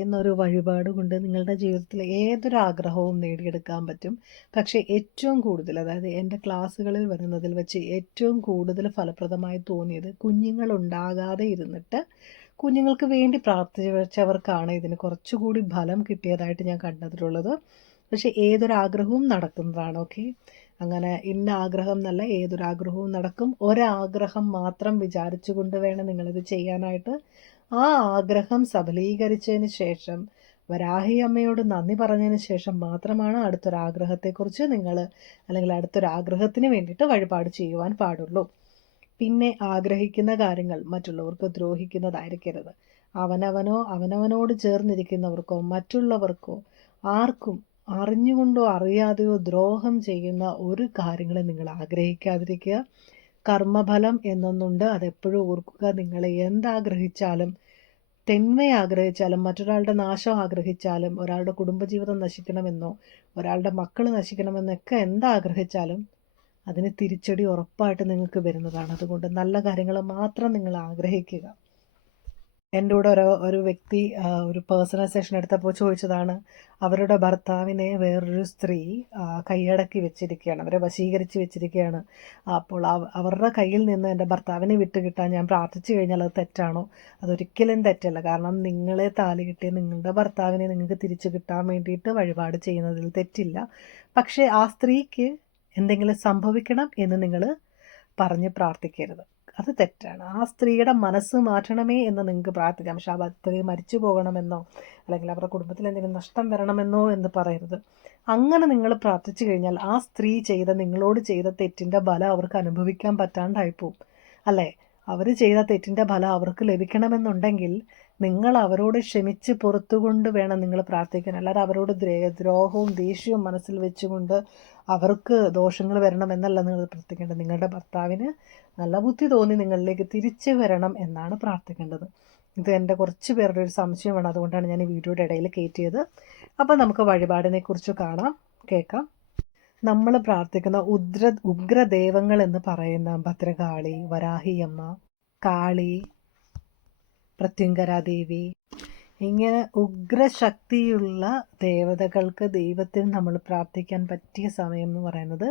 എന്നൊരു വഴിപാട് കൊണ്ട് നിങ്ങളുടെ ജീവിതത്തിൽ ഏതൊരു ആഗ്രഹവും നേടിയെടുക്കാൻ പറ്റും. പക്ഷേ ഏറ്റവും കൂടുതൽ അതായത് എന്റെ ക്ലാസ്സുകളിൽ വരുന്നതിൽ വെച്ച് ഏറ്റവും കൂടുതൽ ഫലപ്രദമായി തോന്നിയത് കുഞ്ഞുങ്ങൾ ഉണ്ടാകാതെ ഇരുന്നിട്ട് കുഞ്ഞുങ്ങൾക്ക് വേണ്ടി പ്രാർത്ഥിച്ചവർക്കാണ് ഇതിന് കുറച്ചുകൂടി ഫലം കിട്ടിയതായിട്ട് ഞാൻ കണ്ടിട്ടുള്ളത് പക്ഷേ ഏതൊരാഗ്രഹവും നടക്കുന്നതാണ് ഓക്കെ? അങ്ങനെ ഇന്ന ആഗ്രഹം എന്നല്ല ഏതൊരാഗ്രഹവും നടക്കും. ഒരാഗ്രഹം മാത്രം വിചാരിച്ചുകൊണ്ട് വേണം നിങ്ങളിത് ചെയ്യാനായിട്ട്. ആ ആഗ്രഹം സഫലീകരിച്ചതിന് ശേഷം വരാഹി അമ്മയോട് നന്ദി പറഞ്ഞതിന് ശേഷം മാത്രമാണ് അടുത്തൊരാഗ്രഹത്തെക്കുറിച്ച് നിങ്ങൾ അല്ലെങ്കിൽ അടുത്തൊരാഗ്രഹത്തിന് വേണ്ടിയിട്ട് വഴിപാട് ചെയ്യുവാൻ പാടുള്ളൂ. പിന്നെ ആഗ്രഹിക്കുന്ന കാര്യങ്ങൾ മറ്റുള്ളവർക്ക് ദ്രോഹിക്കുന്നതായിരിക്കരുത്. അവനവനോ അവനവനോട് ചേർന്നിരിക്കുന്നവർക്കോ മറ്റുള്ളവർക്കോ ആർക്കും അറിഞ്ഞുകൊണ്ടോ അറിയാതെയോ ദ്രോഹം ചെയ്യുന്ന ഒരു കാര്യങ്ങളും നിങ്ങൾ ആഗ്രഹിക്കാതിരിക്കുക. കർമ്മഫലം എന്നൊന്നുണ്ട്. അതെപ്പോഴും ഓർക്കുക. നിങ്ങൾ എന്താഗ്രഹിച്ചാലും തെന്മ ആഗ്രഹിച്ചാലും മറ്റൊരാളുടെ നാശം ആഗ്രഹിച്ചാലും ഒരാളുടെ കുടുംബജീവിതം നശിക്കണമെന്നോ ഒരാളുടെ മക്കൾ നശിക്കണമെന്നൊക്കെ എന്താഗ്രഹിച്ചാലും അതിന് തിരിച്ചടി ഉറപ്പായിട്ട് നിങ്ങൾക്ക് വരുന്നതാണ്. അതുകൊണ്ട് നല്ല കാര്യങ്ങൾ മാത്രം നിങ്ങൾ ആഗ്രഹിക്കുക. എന്റെ കൂടെ ഒരു ഒരു വ്യക്തി ഒരു പേഴ്സണൽ സെഷൻ എടുത്തപ്പോൾ ചോദിച്ചതാണ് അവരുടെ ഭർത്താവിനെ വേറൊരു സ്ത്രീ കൈയടക്കി വെച്ചിരിക്കുകയാണ് അവരെ വശീകരിച്ച് വെച്ചിരിക്കുകയാണ്. അപ്പോൾ അവരുടെ കയ്യിൽ നിന്ന് എന്റെ ഭർത്താവിനെ വിട്ടുകിട്ടാൻ ഞാൻ പ്രാർത്ഥിച്ചു കഴിഞ്ഞാൽ അത് തെറ്റാണോ? അതൊരിക്കലും തെറ്റല്ല. കാരണം നിങ്ങളെ താലി കിട്ടിയ നിങ്ങളുടെ ഭർത്താവിനെ നിങ്ങൾക്ക് തിരിച്ചു കിട്ടാൻ വേണ്ടിയിട്ട് വഴിപാട് ചെയ്യുന്നതിൽ തെറ്റില്ല. പക്ഷേ ആ സ്ത്രീക്ക് എന്തെങ്കിലും സംഭവിക്കണം എന്ന് നിങ്ങൾ പറഞ്ഞ് പ്രാർത്ഥിക്കരുത്. അത് തെറ്റാണ്. ആ സ്ത്രീയുടെ മനസ്സ് മാറ്റണമേ എന്ന് നിങ്ങൾക്ക് പ്രാർത്ഥിക്കാം. പക്ഷേ ആ സ്ത്രീ മരിച്ചു പോകണമെന്നോ അല്ലെങ്കിൽ അവരുടെ കുടുംബത്തിൽ എന്തെങ്കിലും നഷ്ടം വരണമെന്നോ എന്ന് പറയരുത്. അങ്ങനെ നിങ്ങൾ പ്രാർത്ഥിച്ചു കഴിഞ്ഞാൽ ആ സ്ത്രീ ചെയ്ത നിങ്ങളോട് ചെയ്ത തെറ്റിന്റെ ബലം അവർക്ക് അനുഭവിക്കാൻ പറ്റാണ്ടായി പോവും. അല്ലേ? അവർ ചെയ്ത തെറ്റിന്റെ ഫലം അവർക്ക് ലഭിക്കണമെന്നുണ്ടെങ്കിൽ നിങ്ങൾ അവരോട് ക്ഷമിച്ച് പുറത്തുകൊണ്ട് വേണം നിങ്ങൾ പ്രാർത്ഥിക്കാൻ. അല്ലാതെ അവരോട് ദ്രോഹവും ദേഷ്യവും മനസ്സിൽ വെച്ചുകൊണ്ട് അവർക്ക് ദോഷങ്ങൾ വരണം എന്നല്ല നിങ്ങൾ പ്രാർത്ഥിക്കേണ്ടത്. നിങ്ങളുടെ ഭർത്താവിന് നല്ല ബുദ്ധി തോന്നി നിങ്ങളിലേക്ക് തിരിച്ചു വരണം എന്നാണ് പ്രാർത്ഥിക്കേണ്ടത്. ഇത് എന്റെ കുറച്ച് പേരുടെ ഒരു സംശയമാണ്. അതുകൊണ്ടാണ് ഞാൻ ഈ വീഡിയോയുടെ ഇടയിൽ കയറ്റിയത്. അപ്പോൾ നമുക്ക് വഴിപാടിനെ കുറിച്ച് കാണാം കേൾക്കാം. നമ്മൾ പ്രാർത്ഥിക്കുന്ന ഉദ്ര ഉഗ്രദേവങ്ങൾ എന്ന് പറയുന്ന ഭദ്രകാളി വരാഹിയമ്മ കാളി പ്രത്യങ്കരാദേവി ഇങ്ങനെ ഉഗ്രശക്തിയുള്ള ദേവതകൾക്ക് ദൈവത്തിന് നമ്മൾ പ്രാർത്ഥിക്കാൻ പറ്റിയ സമയം എന്ന് പറയുന്നത്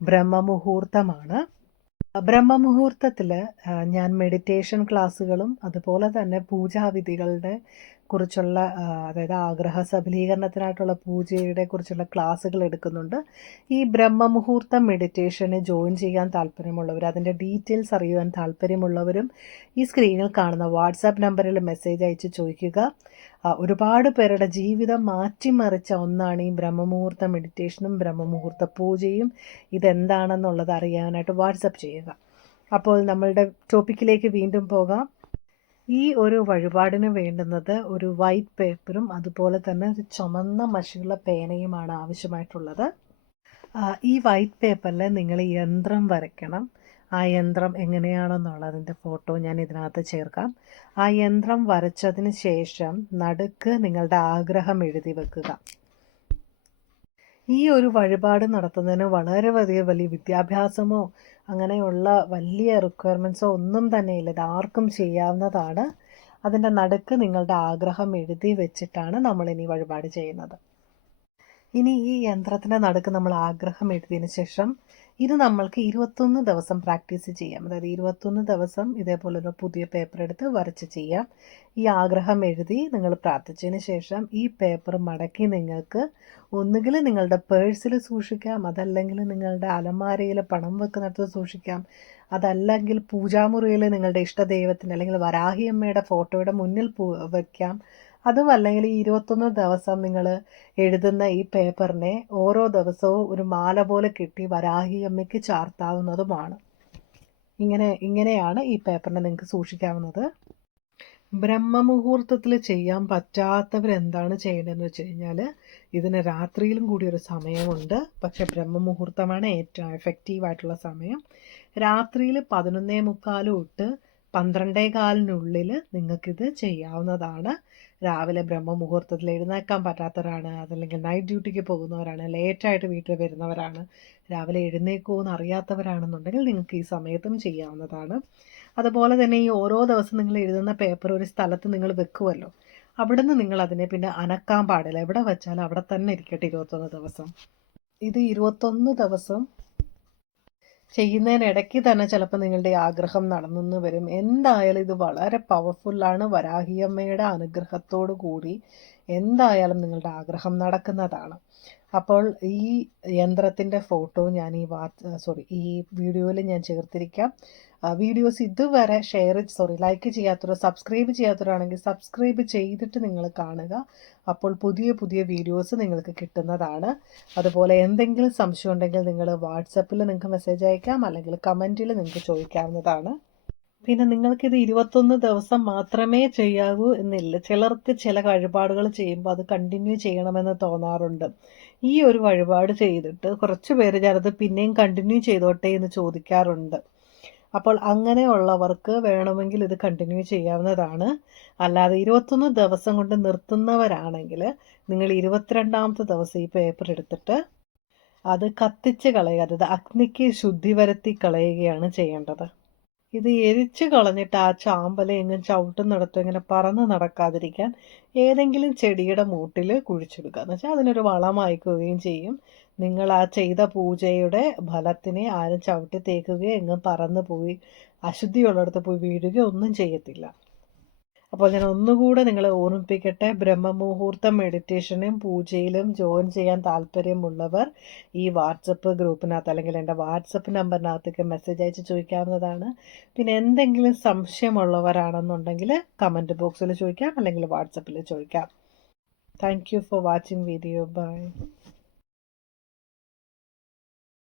ബ്രഹ്മമുഹൂർത്തമാണ്. ബ്രഹ്മമുഹൂർത്തത്തിൽ ഞാൻ മെഡിറ്റേഷൻ ക്ലാസ്സുകളും അതുപോലെ തന്നെ പൂജാവിധികളുടെ കുറിച്ചുള്ള അതായത് ആഗ്രഹ സഫലീകരണത്തിനായിട്ടുള്ള പൂജയുടെ കുറിച്ചുള്ള ക്ലാസ്സുകൾ എടുക്കുന്നുണ്ട്. ഈ ബ്രഹ്മമുഹൂർത്ത മെഡിറ്റേഷന് ജോയിൻ ചെയ്യാൻ താല്പര്യമുള്ളവർ അതിന്റെ ഡീറ്റെയിൽസ് അറിയുവാൻ താല്പര്യമുള്ളവരും ഈ സ്ക്രീനിൽ കാണുന്ന വാട്സാപ്പ് നമ്പറിൽ മെസ്സേജ് അയച്ച് ചോദിക്കുക. ഒരുപാട് പേരുടെ ജീവിതം മാറ്റിമറിച്ച ഒന്നാണ് ഈ ബ്രഹ്മമുഹൂർത്ത മെഡിറ്റേഷനും ബ്രഹ്മമുഹൂർത്ത പൂജയും. ഇതെന്താണെന്നുള്ളത് അറിയാനായിട്ട് വാട്സപ്പ് ചെയ്യുക. അപ്പോൾ നമ്മളുടെ ടോപ്പിക്കിലേക്ക് വീണ്ടും പോകാം. ഈ ഒരു വഴിപാടിന് വേണ്ടുന്നത് ഒരു വൈറ്റ് പേപ്പറും അതുപോലെ തന്നെ ഒരു ചുമന്ന മഷിയുള്ള പേനയുമാണ് ആവശ്യമായിട്ടുള്ളത്. ഈ വൈറ്റ് പേപ്പറിൽ നിങ്ങൾ യന്ത്രം വരയ്ക്കണം. ആ യന്ത്രം എങ്ങനെയാണെന്നുള്ളതിന്റെ ഫോട്ടോ ഞാൻ ഇതിനകത്ത് ചേർക്കാം. ആ യന്ത്രം വരച്ചതിന് ശേഷം നടുക്ക് നിങ്ങളുടെ ആഗ്രഹം എഴുതി വെക്കുക. ഈ ഒരു വഴിപാട് നടത്തുന്നതിന് വളരെ വലിയ വലിയ വിദ്യാഭ്യാസമോ അങ്ങനെയുള്ള വലിയ റിക്വയർമെന്റ്സോ ഒന്നും തന്നെ ഇല്ല. ഇത് ആർക്കും ചെയ്യാവുന്നതാണ്. അതിന്റെ നടുക്ക് നിങ്ങളുടെ ആഗ്രഹം എഴുതി വെച്ചിട്ടാണ് നമ്മൾ ഇനി വഴിപാട് ചെയ്യുന്നത്. ഇനി ഈ യന്ത്രത്തിന്റെ നടുക്ക് നമ്മൾ ആഗ്രഹം എഴുതിയതിന് ശേഷം ഇത് നമ്മൾക്ക് ഇരുപത്തൊന്ന് ദിവസം പ്രാക്ടീസ് ചെയ്യാം. അതായത് ഇരുപത്തൊന്ന് ദിവസം ഇതേപോലൊരു പുതിയ പേപ്പർ എടുത്ത് വരച്ച് ചെയ്യാം. ഈ ആഗ്രഹം എഴുതി നിങ്ങൾ പ്രാർത്ഥിച്ചതിന് ശേഷം ഈ പേപ്പർ മടക്കി നിങ്ങൾക്ക് ഒന്നുകിൽ നിങ്ങളുടെ പേഴ്സിൽ സൂക്ഷിക്കാം അതല്ലെങ്കിൽ നിങ്ങളുടെ അലമാരയിൽ പണം വെക്കുന്നിടത്ത് സൂക്ഷിക്കാം അതല്ലെങ്കിൽ പൂജാമുറിയിൽ നിങ്ങളുടെ ഇഷ്ടദൈവത്തിന് അല്ലെങ്കിൽ വരാഹിയമ്മയുടെ ഫോട്ടോയുടെ മുന്നിൽ വയ്ക്കാം അതും അല്ലെങ്കിൽ ഈ ഇരുപത്തൊന്ന് ദിവസം നിങ്ങൾ എഴുതുന്ന ഈ പേപ്പറിനെ ഓരോ ദിവസവും ഒരു മാല പോലെ കെട്ടി വരാഹി അമ്മയ്ക്ക് ചാർത്താവുന്നതുമാണ്. ഇങ്ങനെ ഇങ്ങനെയാണ് ഈ പേപ്പറിനെ നിങ്ങൾക്ക് സൂക്ഷിക്കാവുന്നത്. ബ്രഹ്മമുഹൂർത്തത്തിൽ ചെയ്യാൻ പറ്റാത്തവരെന്താണ് ചെയ്യേണ്ടതെന്ന് വെച്ച് കഴിഞ്ഞാൽ ഇതിന് രാത്രിയിലും കൂടി ഒരു സമയമുണ്ട്. പക്ഷെ ബ്രഹ്മമുഹൂർത്തമാണ് ഏറ്റവും എഫക്റ്റീവായിട്ടുള്ള സമയം. രാത്രിയിൽ പതിനൊന്നേ മുക്കാലും തൊട്ട് പന്ത്രണ്ടേ കാലിനുള്ളിൽ നിങ്ങൾക്കിത് ചെയ്യാവുന്നതാണ്. രാവിലെ ബ്രഹ്മമുഹൂർത്തത്തിൽ എഴുന്നേക്കാൻ പറ്റാത്തവരാണ് അതല്ലെങ്കിൽ നൈറ്റ് ഡ്യൂട്ടിക്ക് പോകുന്നവരാണ് ലേറ്റായിട്ട് വീട്ടിൽ വരുന്നവരാണ് രാവിലെ എഴുന്നേക്കുമോ എന്ന് അറിയാത്തവരാണെന്നുണ്ടെങ്കിൽ നിങ്ങൾക്ക് ഈ സമയത്തും ചെയ്യാവുന്നതാണ്. അതുപോലെ തന്നെ ഈ ഓരോ ദിവസം നിങ്ങൾ എഴുതുന്ന പേപ്പർ ഒരു സ്ഥലത്ത് നിങ്ങൾ വെക്കുമല്ലോ അവിടുന്ന് നിങ്ങൾ അതിനെ പിന്നെ അനക്കാൻ പാടില്ല. എവിടെ വെച്ചാലും അവിടെ തന്നെ ഇരിക്കട്ടെ ഇരുപത്തൊന്ന് ദിവസം. ഇത് ഇരുപത്തൊന്ന് ദിവസം ചെയ്യുന്നതിനിടയ്ക്ക് തന്നെ ചിലപ്പോൾ നിങ്ങളുടെ ആഗ്രഹം നടന്നെന്ന് വരും. എന്തായാലും ഇത് വളരെ പവർഫുള്ളാണ് വരാഹിയമ്മയുടെ അനുഗ്രഹത്തോടു കൂടി എന്തായാലും നിങ്ങളുടെ ആഗ്രഹം നടക്കുന്നതാണ്. അപ്പോൾ ഈ യന്ത്രത്തിന്റെ ഫോട്ടോ ഞാൻ ഈ വാ സോറി ഈ വീഡിയോയിൽ ഞാൻ ചേർത്തിരിക്കാം. വീഡിയോസ് ഇതുവരെ ഷെയർ സോറി ലൈക്ക് ചെയ്യാത്തവരോ സബ്സ്ക്രൈബ് ചെയ്യാത്തവരാണെങ്കിൽ സബ്സ്ക്രൈബ് ചെയ്തിട്ട് നിങ്ങൾ കാണുക. അപ്പോൾ പുതിയ പുതിയ വീഡിയോസ് നിങ്ങൾക്ക് കിട്ടുന്നതാണ്. അതുപോലെ എന്തെങ്കിലും സംശയം ഉണ്ടെങ്കിൽ നിങ്ങൾ വാട്സപ്പിൽ നിങ്ങൾക്ക് മെസ്സേജ് അയക്കാം അല്ലെങ്കിൽ കമന്റിൽ നിങ്ങൾക്ക് ചോദിക്കാവുന്നതാണ്. പിന്നെ നിങ്ങൾക്കിത് ഇരുപത്തൊന്ന് ദിവസം മാത്രമേ ചെയ്യാവൂ എന്നില്ല. ചിലർക്ക് ചില വഴിപാടുകൾ ചെയ്യുമ്പോൾ അത് കണ്ടിന്യൂ ചെയ്യണമെന്ന് തോന്നാറുണ്ട്. ഈ ഒരു വഴിപാട് ചെയ്തിട്ട് കുറച്ച് പേര് ഞാനത് പിന്നെയും കണ്ടിന്യൂ ചെയ്തോട്ടെ എന്ന് ചോദിക്കാറുണ്ട്. അപ്പോൾ അങ്ങനെയുള്ളവർക്ക് വേണമെങ്കിൽ ഇത് കണ്ടിന്യൂ ചെയ്യാവുന്നതാണ്. അല്ലാതെ ഇരുപത്തൊന്ന് ദിവസം കൊണ്ട് നിർത്തുന്നവരാണെങ്കിൽ നിങ്ങൾ ഇരുപത്തിരണ്ടാമത്തെ ദിവസം ഈ പേപ്പർ എടുത്തിട്ട് അത് കത്തിച്ച് കളയുക. അതായത് അഗ്നിക്ക് ശുദ്ധി വരുത്തി കളയുകയാണ് ചെയ്യേണ്ടത്. ഇത് എരിച്ചു കളഞ്ഞിട്ട് ആ ചാമ്പല എങ്ങും ചവിട്ടുന്നിടത്തും ഇങ്ങനെ പറന്ന് നടക്കാതിരിക്കാൻ ഏതെങ്കിലും ചെടിയുടെ മൂട്ടിൽ കുഴിച്ചെടുക്കുക എന്ന് വെച്ചാൽ അതിനൊരു വളമായിക്കുകയും ചെയ്യും. നിങ്ങൾ ആ ചെയ്ത പൂജയുടെ ഫലത്തിനെ ആരും ചവിട്ടി തേക്കുകയോ എങ്ങും പറന്ന് പോയി അശുദ്ധിയുള്ളിടത്ത് പോയി വീഴുകയോ ഒന്നും ചെയ്യത്തില്ല. അപ്പോൾ ഞാൻ ഒന്നുകൂടെ നിങ്ങളെ ഓർമ്മിപ്പിക്കട്ടെ. ബ്രഹ്മമുഹൂർത്തം മെഡിറ്റേഷനും പൂജയിലും ജോയിൻ ചെയ്യാൻ താല്പര്യമുള്ളവർ ഈ വാട്സപ്പ് ഗ്രൂപ്പിനകത്ത് അല്ലെങ്കിൽ എന്റെ വാട്സപ്പ് നമ്പറിനകത്തേക്ക് മെസ്സേജ് അയച്ച് ചോദിക്കാവുന്നതാണ്. പിന്നെ എന്തെങ്കിലും സംശയമുള്ളവരാണെന്നുണ്ടെങ്കിൽ കമന്റ് ബോക്സിൽ ചോദിക്കാം അല്ലെങ്കിൽ വാട്സപ്പിൽ ചോദിക്കാം. Thank you for watching video bye